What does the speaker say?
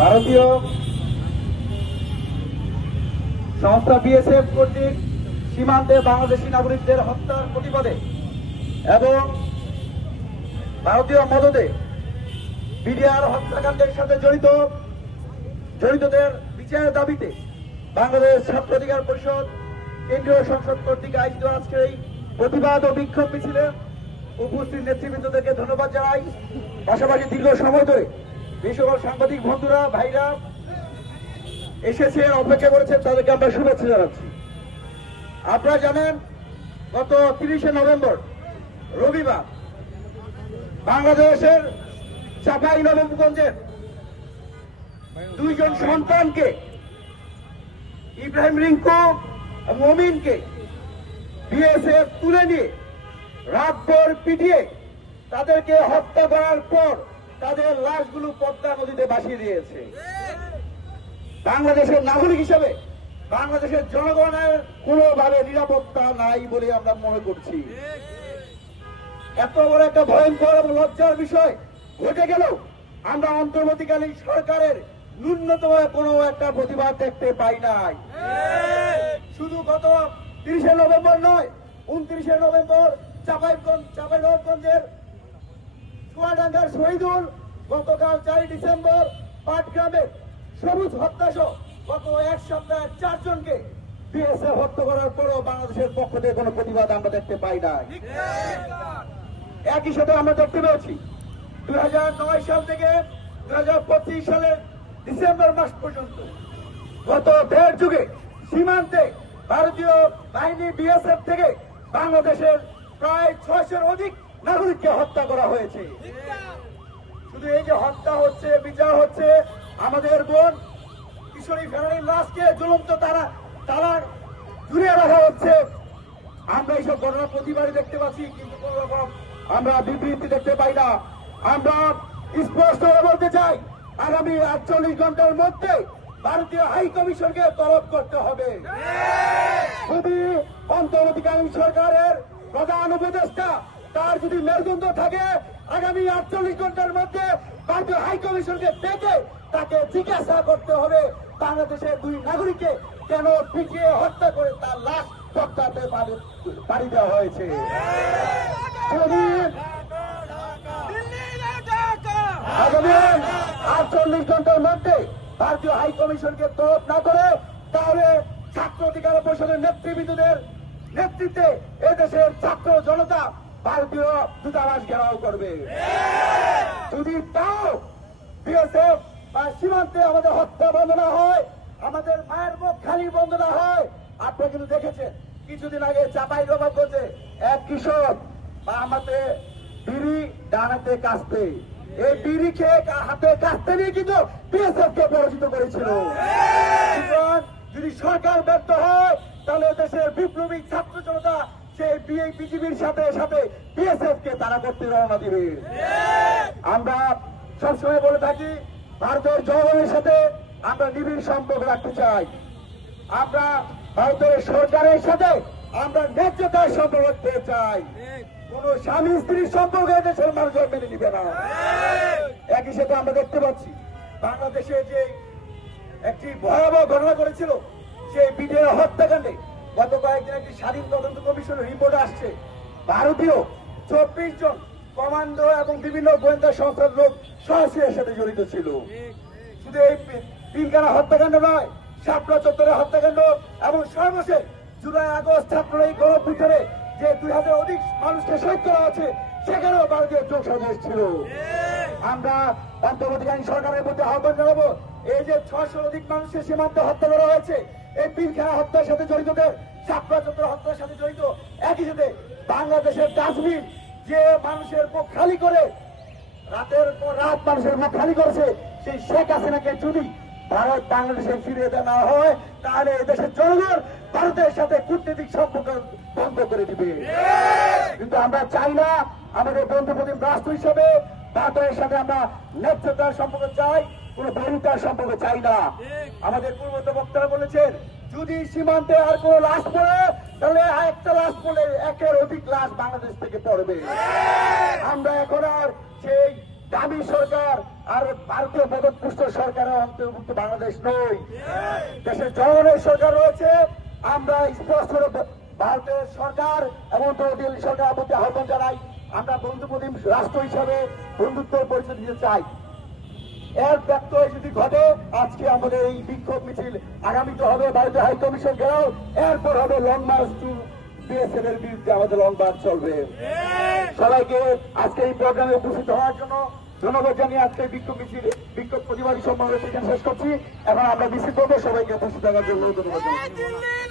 ভারতীয় সংস্থা বিএসএফ কর্তৃক সীমান্তে বাংলাদেশি নাগরিকদের হত্যার প্রতিবাদে এবং ভারতীয় মদদে বিডিআর হত্যাকাণ্ডের সাথে জড়িতদের বিচারের দাবিতে বাংলাদেশ ছাত্র অধিকার পরিষদ কেন্দ্রীয় সংসদ কর্তৃক আয়োজিত আজকের এই প্রতিবাদ ও বিক্ষোভ মিছিলে উপস্থিত নেতৃবৃন্দদেরকে ধন্যবাদ জানাই। পাশাপাশি দীর্ঘ সময় ধরে এই সকল সাংবাদিক বন্ধুরা ভাইরা এসেছেন, অপেক্ষা করেছেন, তাদেরকে আমরা শুভেচ্ছা জানাচ্ছি। আপনারা জানেন গত 30শে নভেম্বর রবিবার বাংলাদেশের চাঁপাইনবাবগঞ্জের দুইজন সন্তানকে ইব্রাহিম রিঙ্কু এবং মমিনকে বিএসএফ তুলে নিয়ে রাতভর পিটিয়ে তাদেরকে হত্যা করার পর তাদের লাশগুলো পদ্মা নদীতে ভাসিয়ে দিয়েছে। বাংলাদেশের নাগরিক হিসেবে বাংলাদেশের জনগণের কোনোভাবে নিরাপত্তা নাই বলে আমরা মনে করছি। এত বড় একটা ভয়ঙ্কর এবং লজ্জার বিষয় ঘটে গেল আমরা অন্তর্বর্তীকালীন সরকারের ন্যূনতম কোনো একটা প্রতিবাদ দেখতে পাই নাই। শুধু গত 30শে নভেম্বর নয়, 29শে নভেম্বর চাঁপাইনবাবগঞ্জের চুয়াডাঙ্গার শহীদুল, গতকাল 4 ডিসেম্বর পাটগ্রামের সবুজ হত্যাসহ গত এক সপ্তাহে 4 জনকে বিএসএফ হত্যা করার পরও বাংলাদেশের পক্ষ থেকে কোনো প্রতিবাদ আমরা দেখতে পাই নাই। একই সাথে আমরা দেখতে পেয়েছি 2009 সাল থেকে 2025 সালের ডিসেম্বর মাস পর্যন্ত গত 1.5 যুগে সীমান্তে ভারতীয় বাহিনী বিএসএফ থেকে বাংলাদেশের প্রায় 600-এর অধিক নাগরিককে হত্যা করা হয়েছে। শুধু এই যে হত্যা হচ্ছে, বিচার হচ্ছে, আমাদের বোন কিশোরী ফেরানির লাশকে জ্বলন্ত তারা ঝুলিয়ে রাখা হচ্ছে। আমরা এইসব ঘটনা প্রতিবারই দেখতে পাচ্ছি, কিন্তু কোন রকম আমরা বিবৃতি দেখতে পাই না। আমরা স্পষ্ট বলতে চাই, আগামী 48 ঘন্টার মধ্যে ভারতীয় হাই কমিশনকে তলব করতে হবে। যদি অন্তর্বর্তীকালীন সরকারের প্রধান উপদেষ্টা তার যদি মেরুদণ্ড থাকে, আগামী 48 ঘন্টার মধ্যে ভারতীয় হাই কমিশনকে ডেকে তাকে জিজ্ঞাসা করতে হবে বাংলাদেশের 2 নাগরিককে কেন পিটিয়ে হত্যা করে তার লাশ পদ্মাতে পাড়ি দেওয়া হয়েছে। আগামী 48 ঘন্টার মধ্যে ভারতীয় হাই কমিশনকে তলব না করে, তাহলে ছাত্র অধিকার পরিষদের নেতৃবৃন্দদের নেতৃত্বে এদেশের ছাত্র জনতা ভারতীয় দূতাবাস ঘেরাও করবে। যদি তাও বিএসএফ বা সীমান্তে আমাদের হত্যা বন্ধ না হয়, আমাদের মায়ের মুখ খালি বন্ধ না হয়, আপনারা কিন্তু দেখেছেন কিছুদিন আগে চাঁপাইনবাবগঞ্জে এক কৃষক বা আমাদের বিড়ি ডানাতে কাস্তে, এই বিড়ি খেয়ে হাতে কাস্তে নিয়ে কিন্তু বিএসএফ কে পরাজিত করেছিল। যদি সরকার ব্যর্থ হয়, তাহলে দেশের বিপ্লবী ছাত্র জনতা সেই বিজেপির সাথে সাথে বিএসএফ কে তারা করতে রওনা দিবে। আমরা সবসময় বলে থাকি, ভারতের জনগণের সাথে আমরা নিবিড় সম্পর্ক রাখতে চাই। আমরা ভারতের সরকারের সাথে আমরা ন্যায্যতার সম্পর্ক রাখতে চাই। কোন স্বামী স্ত্রীর সম্পর্কে দেশের মানুষ মেনে নিবে না। একই সাথে আমরা দেখতে পাচ্ছি বাংলাদেশে যে একটি ভয়াবহ ঘটনা করেছিল, সেই বিডিআর হত্যাকাণ্ডে গত কয়েকদিন একটি স্বাধীন তদন্ত কমিশনের রিপোর্ট আসছে, ভারতীয় 24 জন কমান্ডো এবং বিভিন্ন গোয়েন্দা সংস্থার লোক সরাসরি এর সাথে জড়িত ছিল। শুধু এই পিলখানা হত্যাকাণ্ড নয়, শাপলা চত্বরের হত্যাকাণ্ড এবং সর্বশেষ জুলাই আগস্ট ছাত্র এই গণঅভ্যুত্থানে যে 2000 অধিক মানুষকে শহীদ করা আছে, সেখানেও ভারতীয় যোগ সমাবেশ ছিল। আমরা অন্তর্বর্তীকালীন সরকারের মধ্যে আহ্বান জানাবো, এই যে 600 অধিক মানুষকে সীমান্তে হত্যা করা হয়েছে, এই পিলখানা হত্যার সাথে জড়িতদের, শাপলা চত্বর হত্যার সাথে জড়িত, একই সাথে বাংলাদেশের ডাস্টবিন যে মানুষের মুখ খালি করে রাতের পর রাত মানুষের মুখ খালি করেছে, সেই শেখ হাসিনাকে যদি ভারত বাংলাদেশে ফিরিয়ে দেওয়া না হয়, তাহলে এদেশের জনগণ ভারতের সাথে কূটনৈতিক সম্পর্ক বন্ধ করে দিবে। কিন্তু আমরা চাই না, আমাদের বন্ধুপ্রতিম রাষ্ট্র হিসেবে ভারতের সাথে আমরা ন্যায্যতার সম্পর্ক চাই, কোন বৈরিতার সম্পর্ক চাই না। আমাদের পূর্ববর্তী বক্তারা বলেছেন, যদি সীমান্তে আর কোন লাশ পড়ে, তাহলে একটা লাশ পড়লে 1-এর অধিক লাশ বাংলাদেশ থেকে পড়বে। আমরা এখন আর সেই দাবি সরকার আর ভারতীয় পদপুষ্ট সরকারের অন্তর্ভুক্ত বাংলাদেশ নই। দেশের জনগণের সরকার রয়েছে। আমরা স্পষ্ট ভারতের সরকার এবং দিল্লি সরকারের প্রতি আহ্বান জানাই, আমরা বন্ধুপ্রতিম রাষ্ট্র হিসাবে বন্ধুত্বের পরিচয় দিতে চাই। এর ব্যত্যয় যদি ঘটে, আজকে আমাদের এই বিক্ষোভ মিছিল আগামীতে হবে ভারতীয় হাই কমিশন ঘেরাও, এরপর হবে লং মার্চ টু বিএসএফ এর বিরুদ্ধে আমাদের লং মার্চ চলবে। সবাইকে আজকে এই প্রোগ্রামে উপস্থিত হওয়ার জন্য ধন্যবাদ জানিয়ে আজকে বিক্ষোভ প্রতিবাদী সম্মেলন শেষ করছি। এখন আমরা মিছিল করবো, সবাইকে উপস্থিত থাকার জন্য ধন্যবাদ জানাই।